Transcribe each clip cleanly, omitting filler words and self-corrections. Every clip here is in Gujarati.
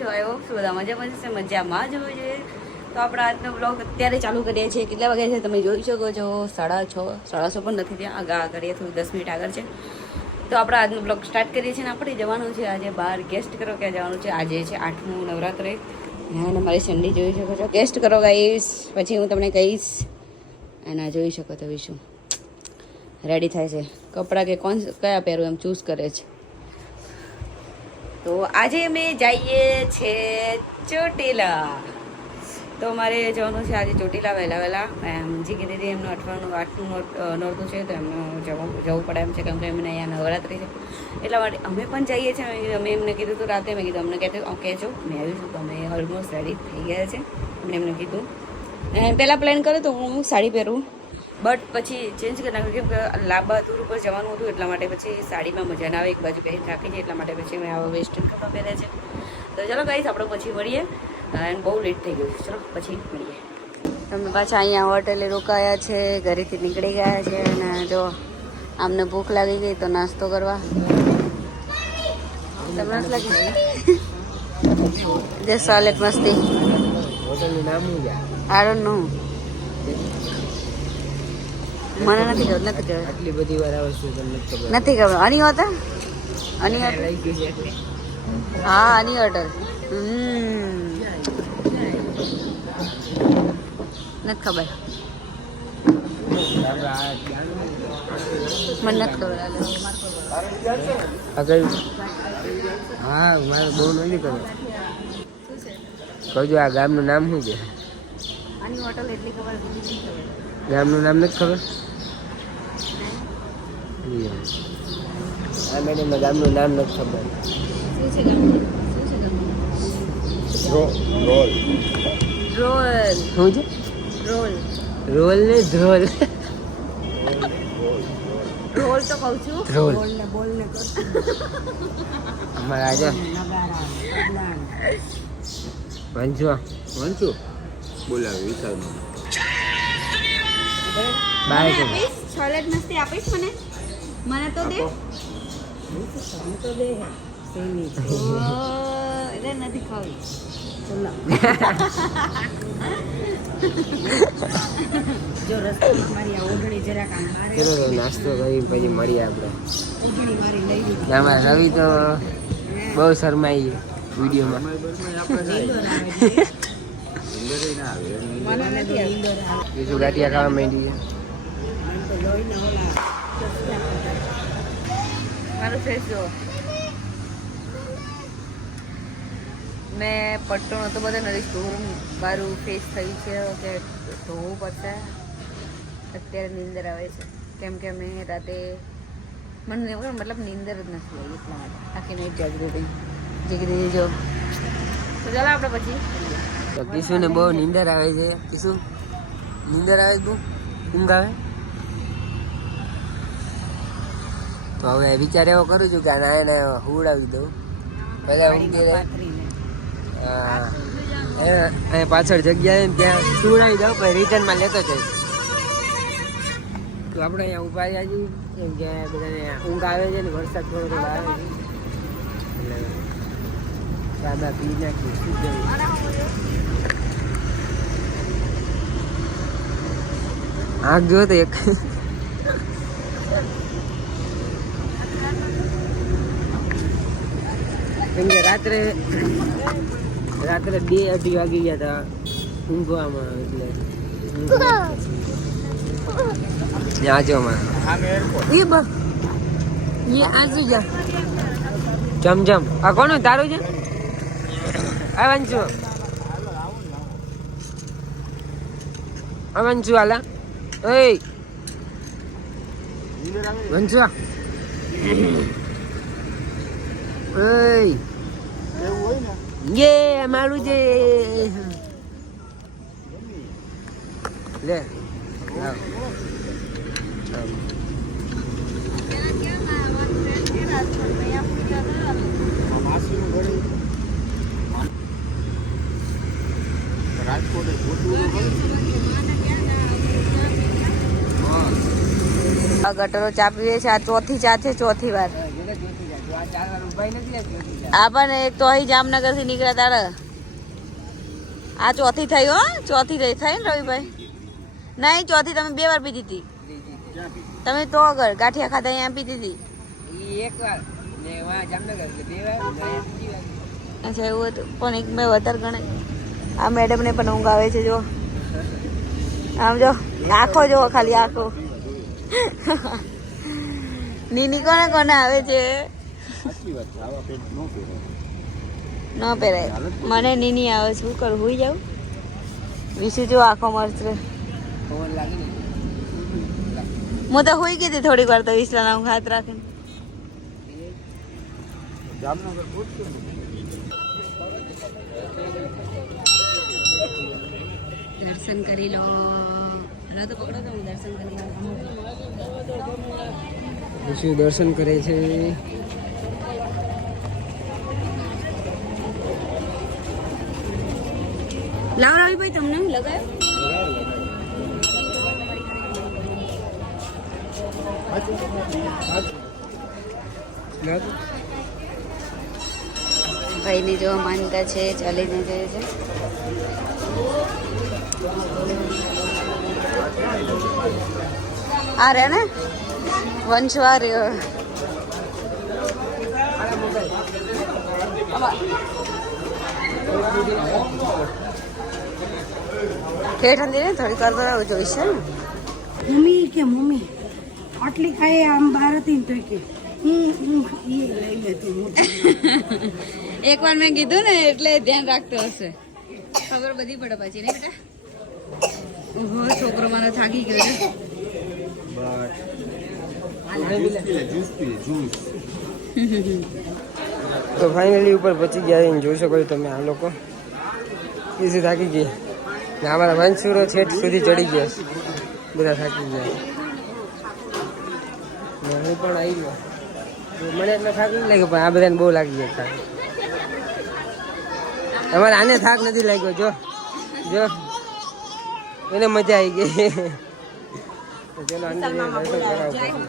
છો? આઈ હોપ બધા મજામાં જશે, મજામાં જ હોવું જોઈએ. તો આપણે આજનો બ્લોગ અત્યારે ચાલુ કરીએ છીએ. કેટલા વાગ્યા છે તમે જોઈ શકો છો, 6:30 પણ નથી ત્યાં, આગળ થોડું 10 મિનિટ આગળ છે. તો આપણે આજનો બ્લોગ સ્ટાર્ટ કરીએ છીએ. આપણે જવાનું છે આજે બહાર ગેસ્ટ કરો. ક્યાં જવાનું છે? આજે છે 8મું નવરાત્રિ અને મારી સંડી જોઈ શકો છો. ગેસ્ટ કરો ગાઈસ, પછી હું તમને કહીશ. એના જોઈ શકો તો વિશું રેડી થાય છે. કપડાં કે કયા પહેરું એમ ચૂઝ કરે છે. તો આજે અમે જઈએ છીએ ચોટીલા. તો મારે જવાનું છે આજે ચોટીલા વહેલા. એમ જી કીધી હતી એમનું 8નું નોરતું છે, તો એમનું જવું પડે એમ છે, કેમ કે એમને અહીંયા નવરાત્રિ છે. એટલા માટે અમે પણ જઈએ છીએ. અમે એમને કીધું હતું રાતે, મેં કીધું અમને કહેજો મેં આવીશું. તો અમે ઓલમોસ્ટ રેડી થઈ ગયા છે. એમને કીધું પહેલાં પ્લાન કર્યો તો હું સાડી પહેરું, બટ પછી ચેન્જ કરી નાખ્યું, કેમ કે લાંબા દૂર ઉપર જવાનું હતું. એટલા માટે પછી સાડીમાં મજા ના આવે, એક બાજુ પહેરી રાખી છે. એટલા માટે પછી મેં આવા વેસ્ટર્ન કપડાં પહેર્યા છે. તો ચાલો ગાઈસ, આપણે પછી મળીએ. અને બહુ લેટ થઈ ગયું છે. ચલો પછી મળીએ. તમે પાછા અહીંયા હોટેલે રોકાયા છે, ઘરેથી નીકળી ગયા છે. અને જો આમને ભૂખ લાગી ગઈ તો નાસ્તો કરવા. તમને નથી લાગી? જે સોલેટ મસ્તી હોટલનું નામ શું છે? I don't know. મને નથી ખબર. આટલી બધી વાર આવે છે તમને ખબર નથી ખબર. અની હોતા અની હોટલ. લઈ ગયું છે એટલે હા, અની હોટલ. નથી ખબર. મને નથી ખબર. આગળ હા, મારે બહુ નથી ખબર. કહું આ ગામનું નામ શું છે? આની હોટલ એટલી ખબર, બીજી ખબર. ગામનું નામ નથી ખબર? આ મેડમને ગામનું નામ નથી ખબર. શું છે ગામનું? Role role. શું છે? રોલ. રોલ ને ધ્રોલ. રોલ તો કહું છું. રોલ બોલ ને અમારા આજે વંચુ બોલાવે વિચારમાં બાય કે આપીશ. ચોકલેટ મસ્તી આપીશ મને. મને તો દે. એટલે નથી ખાવી. જો રસ્તામાં મારી આ ઓઢણી જરાક આમ મારે. ચલો તો નાસ્તો કરી પછી મળીએ આપણે. ઓઢણી મારી લઈ લીધી. આમાં રવિ તો બહુ શરમાઈ વિડીયોમાં. મને નથી આવતી. બીજું ગાંઠિયા ખાવા માંડી મારું ફેસ જો. મેં પટ્ટો નહોતો બધો નથી સ્ટોર મારું ફેસ થયું છે કે ધોવું પડશે. અત્યારે નીંદર આવે છે, કેમ કે મેં રાતે મને મતલબ નીંદર જ નથી આવી, એટલા માટે આખી નાઈટ જાગી હતી. જીગી જો. તો ચાલો આપણે પછી તો કિશુને બહુ નીંદર આવે છે. કિશુ નીંદર આવે બહુ, ઊંઘ આવે. તો હવે વિચાર એવો કરું છું કે આ નાયને હુવડાવી દઉં. પહેલાં ઊંઘી રહે. અહીંયા પાછળ જગ્યા છે ને ત્યાં સુવડાવી દઉં, પછી રિટર્નમાં લેતો જઈશ. તો આપણે અહીંયા ઊભા રહ્યા છીએ, કેમ કે બધાને ઊંઘ આવે છે ને વરસાદ થોડો આવે છે, એટલે સાદા પી નાખી શું જવું. આંખ જો તો એક કેમ કે રાત્રે 2-2 વાગી ગયા હતા ઊંઘવામાં, એટલે જમ આ કોનું તારું છે? વંશુ હાલા ઓય વંશુ ઓય મારું છે લે ગટરો ચા પીવે છે. આ ચોથી ચા છે, ચોથી વાર. આપણને એક તો અહીં જામનગર થી નીકળ્યા તારે આ ચોથી થઈ હો ચોથી થઈ ને રવિભાઈ નહીં ચોથી તમે 2 વાર પીધી હતી તમે તો આગળ ગાંઠિયા ખાધા અહીંયા પીધી હતી અચ્છા એવું હતું પણ એક મેં વધારે ગણે આ મેડમ ને પણ ઊંઘ આવે છે જો આમ જો આખો જો ખાલી આખો નીની કોને કોને આવે છે ન પહેરાય મને નીની આવે શું કરું હુઈ જાઉં વિશુ જો આખો મસ્ત હું તો હુઈ ગઈ હતી થોડીક વાર તો વિસલાના ઊંઘ હાથ રાખીને દર્શન કરી લો તો પકડો તો દર્શન કરી વિશુ દર્શન કરે છે લાવ રવિભાઈ તમને હું લગાવ્યો ભાઈની જો માનતા છે ચાલીને જાય છે આ રે ને વંશવાર ઠેઠ અંદે થોડી વાર બરાબર જોઈશે ને મમ્મી કે મમ્મી આટલી ખાઈ આમ બહાર હતી તો કે લઈ લે તું એકવાર મેં કીધું ને એટલે ધ્યાન રાખતો હશે ખબર બધી પડે પાછી ને બેટા ઓહો છોકરો મારો થાકી ગયો છે તો ફાઇનલી ઉપર પહોંચી ગયા જોઈ શકો છો તમે આ લોકો એસી થાકી ગઈ ને અમારા વંશુરો છેટ સુધી ચડી ગયા બધા થાકી ગયા હું પણ આવી ગયો મને એટલો થાક નથી લાગ્યો પણ આ બધાને બહુ લાગી ગયા થાક અમારે આને થાક નથી લાગ્યો જો જો એને મજા આવી ગઈ ચલો અંદર દર્શન કરાવો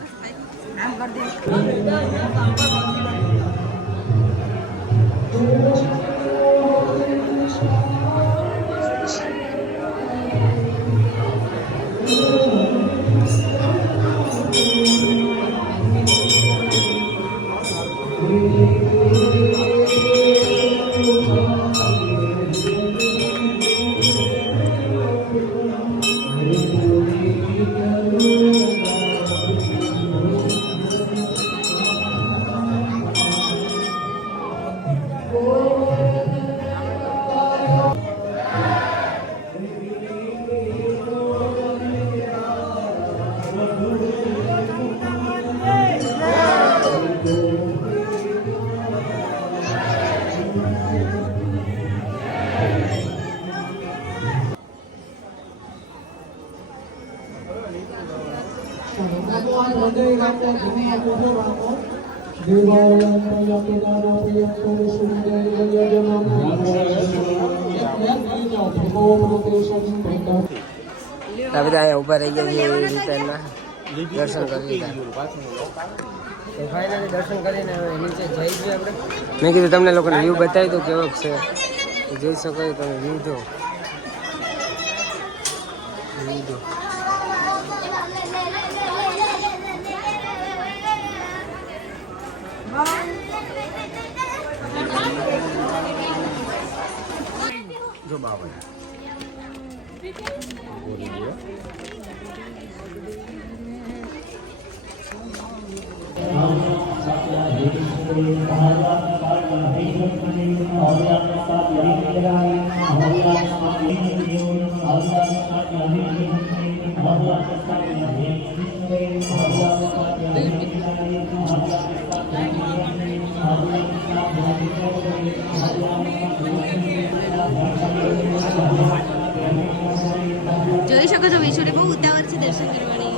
આ બધા અહીંયા ઉભા રહી ગયા છે એવી રીતના દર્શન કરી લીધા ફાઇનલી દર્શન કરીને હવે નીચે જઈ છીએ આપણે મેં કીધું તમને લોકોને વ્યૂ બતાવી દઉં કેવો છે જોઈ શકો છો તમે વ્યૂ જો વ્યૂ જો જો બાબા જોઈ શકો છો વિશુને બહુ ઉતાવળ છે દર્શન કરવાની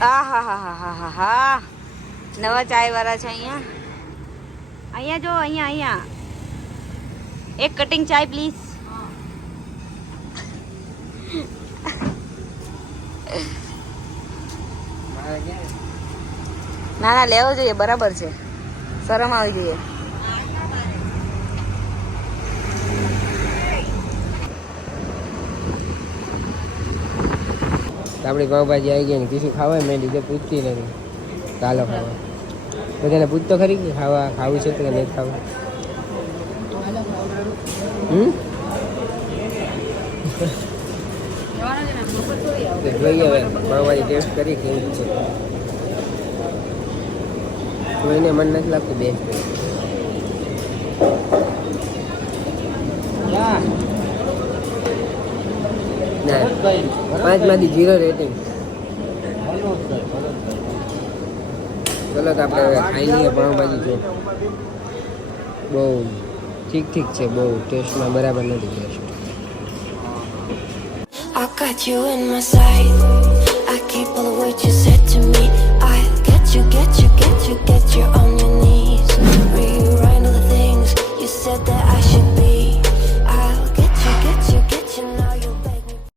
આ હા હા હા હા હા હા નવા ચાય વાળા છે અહીંયા જો અહીંયા એક કટિંગ ચાય પ્લીઝ ના ના લેવો જોઈએ, બરાબર છે, શરમ આવી જોઈએ. આપણી પાવભાજી આવી ગઈ ને કીશું ખાવાય મેં લીધે પૂછતી નથી. ચાલો ખાવા બધાને પૂછતો ખરી કે ખાવું છે તો કે નહીં ખાવું. જોઈએ હવે પાવભાજી ટેસ્ટ કરી કેવું છે. કોઈને મન નથી લાગતું બેસ્ટ. ના 5માંથી 0 રેટિંગ. ચલો તો આપણે હવે ખાઈ લઈએ પાવભાજી. જો બહુ ઠીક છે, બહુ ટેસ્ટમાં બરાબર નથી test. I got you in my sight.